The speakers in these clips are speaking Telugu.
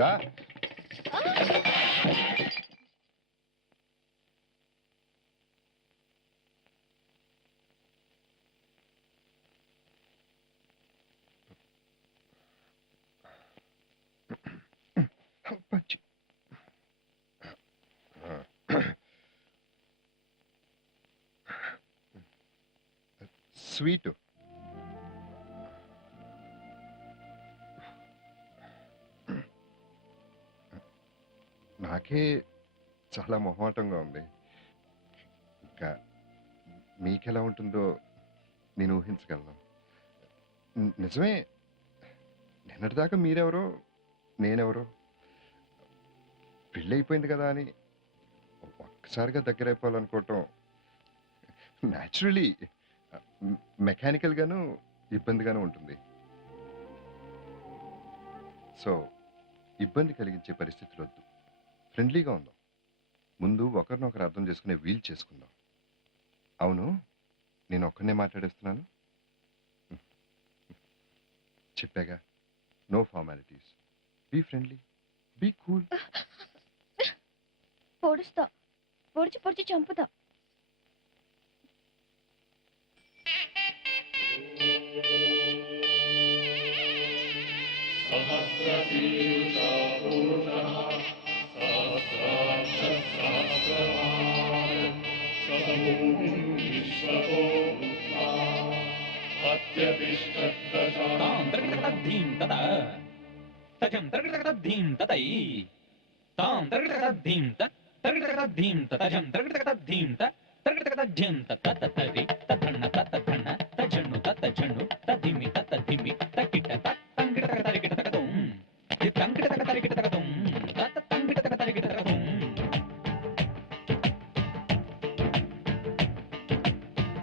దా స్వీట్. నాకే చాలా మొహమాటంగా ఉంది. ఇంకా మీకెలా ఉంటుందో నేను ఊహించగలను. నిజమే, నిన్నటిదాకా మీరెవరో నేనెవరో, పెళ్ళైపోయింది కదా అని ఒక్కసారిగా దగ్గరైపోవాలనుకోవటం న్యాచురలీ మెకానికల్గాను ఇబ్బందిగాను ఉంటుంది. సో ఇబ్బంది కలిగించే పరిస్థితులు వద్దు, ఫ్రెండ్లీగా ఉందాం. ముందు ఒకరినొకరు అర్థం చేసుకునే వీలు చేసుకుందాం. అవును, నేను ఒక్కనే మాట్లాడేస్తున్నాను. చెప్పాగా, no formalities. Be friendly, be cool. పొడుస్తా, పొడిచి పొడిచి చంపుతా.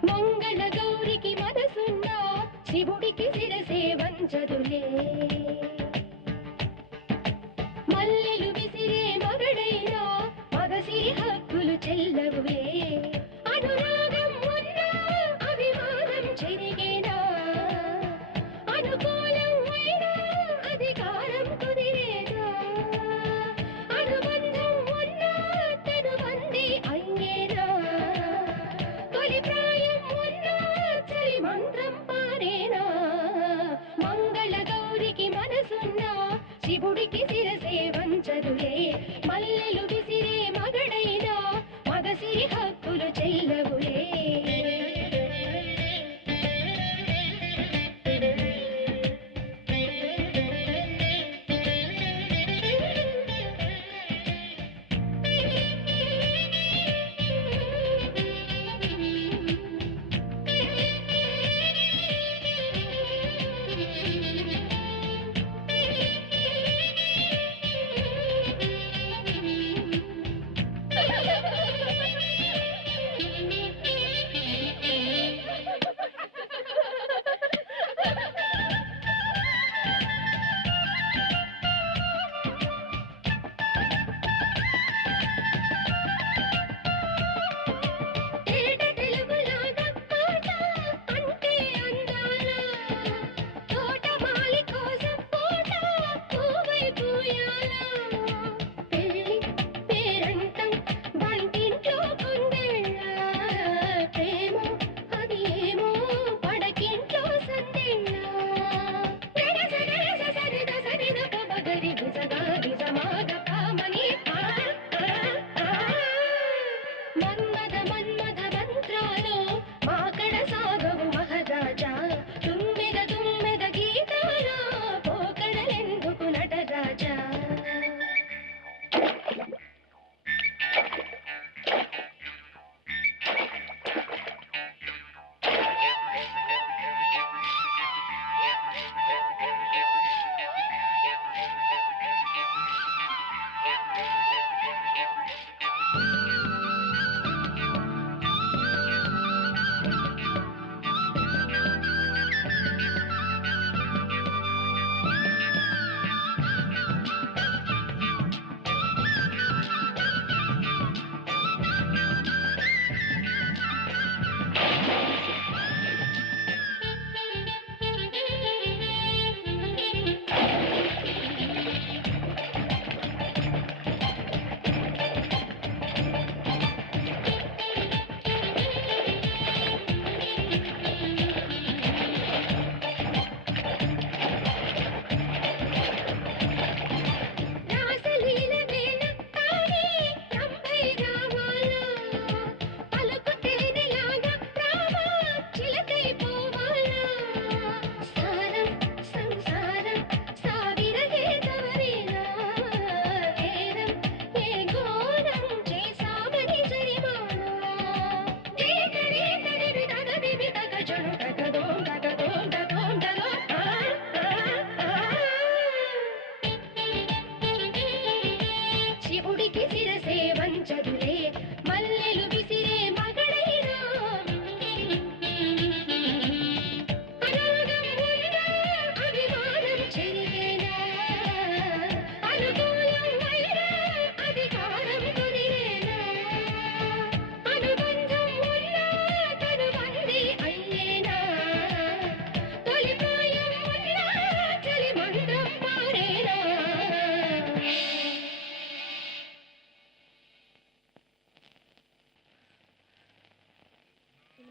మంగళ గౌరికి మనసున్నా శివుడికి శిరసే వంచదులే. మల్లెలు విసిరే మగడైనా మగసిరి హక్కులు చెల్లవులే. అనురాగం ఉన్నా అభిమానం చెరిగేనా, అనుకూలం అయినా అధికారం కుదిరేనా. అనుబంధం ఉన్నా తను మంది అయ్యేనా, తొలి ప్రాయం ఉన్నా చలి మంత్రం పారేనా. మంగళ గౌరికి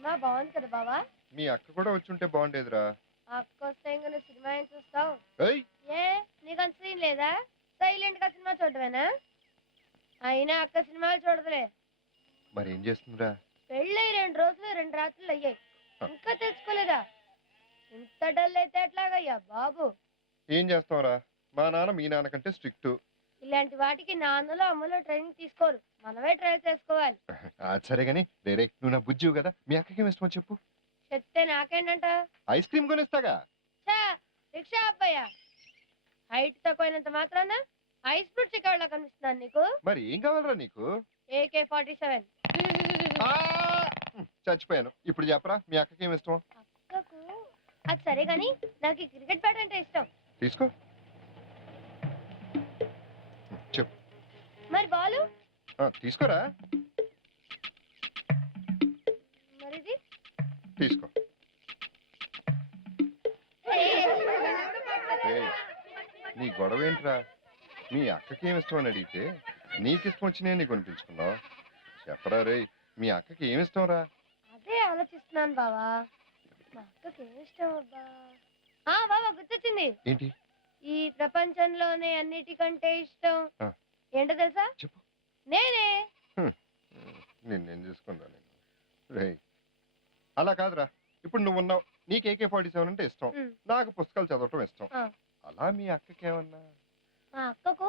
సినిమా బాగుంది కదా బావా? మీ అక్క కూడా వచ్చుంటే బాగుండేదిరా. అక్క వస్తే ఇంకా నువ్వు సినిమా ఏం చూస్తావు? ఏయ్ ఏ నీకు అంత సీన్ లేదా? సైలెంట్ గా సినిమా చూడవేనా? అయినా అక్క సినిమాలు చూడదులే. మరి ఏం చేస్తుందిరా? పెళ్ళై 2 రోజులు 2 రాత్రులు అయ్యాయి, ఇంకా తెలుసుకోలేదా? ఇంత డల్ అయితే ఎట్లాగయ్యా బాబు? ఏం చేస్తావురా, మా నాన్న మీ నాన్న కంటే స్ట్రిక్ట్. ఇలాంటి వాటికి నాన్నలో అమ్మలో ట్రైనింగ్ తీసుకోరు, మనమే ట్రై చేసుకోవాలి. సరే గాని రేరే, నువ్వు నా బుజ్జివు కదా, మీ అక్కకి ఏమి ఇష్టమో చెప్పు. చెప్తే నాకేంటంట? Ice cream కొనిస్తాగా. చా, రిక్షా అబ్బాయా, హైట్ తక్కువైనంత మాత్రాన ఐస్ ఫ్రూట్ చికెన్ కనిపిస్తున్నాను నీకు? మరి ఏం కావాలరా నీకు? AK-47. ఆ! చచ్చిపోయాను. ఇప్పుడు చెప్పరా, మీ అక్కకి ఏమి ఇష్టం? అక్కకు అది సరే గాని నాకు ఈ క్రికెట్ బ్యాట్ అంటే ఇష్టం. తీసుకో. చెప్పు. మరి బాలు? తీసుకోరా. మరిది? తీసుకో. ఏయ్, నీ గొడవ ఏంట్రా? మీ అక్కకి ఏమి ఇష్టం అని అడిగితే నీకు ఇష్టం వచ్చినాయి నీకు కొనిపించుకున్నావు. చెప్పరా రే, మీ అక్కకి ఏమి ఇష్టం రా? అదే ఆలోచిస్తున్నాను బావా, మా అక్కకి ఏమి ఇష్టం అబ్బా? బావా గుర్తొచ్చింది. ఏంటి? ఈ ప్రపంచంలోనే అన్నిటికంటే ఇష్టం ఆ. ఏంటో తెలుసా? చెప్పు. నేనే. నిన్నేం చేసుకుంటా నేను. రే, అలా కాదురా. ఇప్పుడు నువ్వు ఉన్నావు, నీకు AK-47 అంటే ఇష్టం, ఉమ్. నాకు పుస్తకాలు చదవటం ఇష్టం. ఆ. అలా మీ అక్కకి ఏమన్నా? మా అక్కకు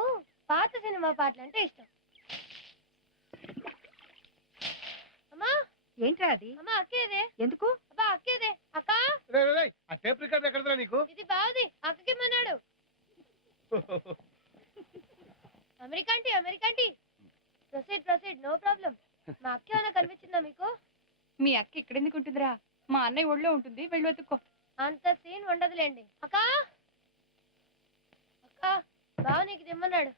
పాత సినిమా పాటలు అంటే ఇష్టం. అమ్మా ఏంట్రా అది? అమ్మా అక్కేదే. ఎందుకు? అబ్బా అక్కేదే. అక్క ఆ టేప్ రికార్డ్ ఎక్కడదా నీకు? ఇది బావుది, అక్కకి మన్నాడు. అమెరికంటి అమెరికంటి. Proceed no problem. మా అక్క ఏమైనా కనిపించిందా మీకు? మీ అక్క ఇక్కడెందుకు ఉంటుందిరా? మా అన్నయ్య ఒళ్ళో ఉంటుంది, వెళ్ళి వెతుక్కో. అంత సీన్ ఉండదులేండి. అక్క అక్క, బావ నీకు తెమ్మన్నాడు.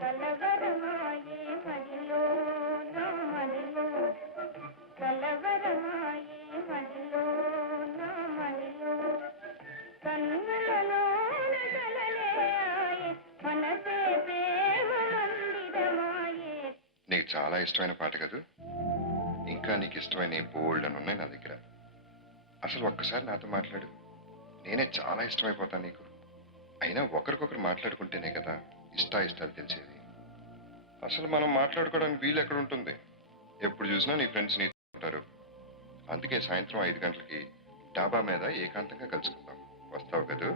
కలవరమాయే మదిలో నా మదిలో, కలవరమాయే మదిలో నా మదిలో, కన్నులలోన కలలే ఆయే, మనసే ప్రేమ మందిరమాయే. నీకు చాలా ఇష్టమైన పాట కదూ. ఇంకా నీకు ఇష్టమైన బోల్డ్ అని ఉన్నాయి నా దగ్గర. అసలు ఒక్కసారి నాతో మాట్లాడు, నేనే చాలా ఇష్టమైపోతాను నీకు. అయినా ఒకరికొకరు మాట్లాడుకుంటేనే కదా ఇష్టాలు తెలిసేది. అసలు మనం మాట్లాడుకోవడానికి వీలు ఎక్కడ ఉంటుంది? ఎప్పుడు చూసినా నీ ఫ్రెండ్స్ నీతో ఉంటారు. అందుకే సాయంత్రం 5 గంటలకి డాబా మీద ఏకాంతంగా కలుసుకుందాం. వస్తావు కదూ?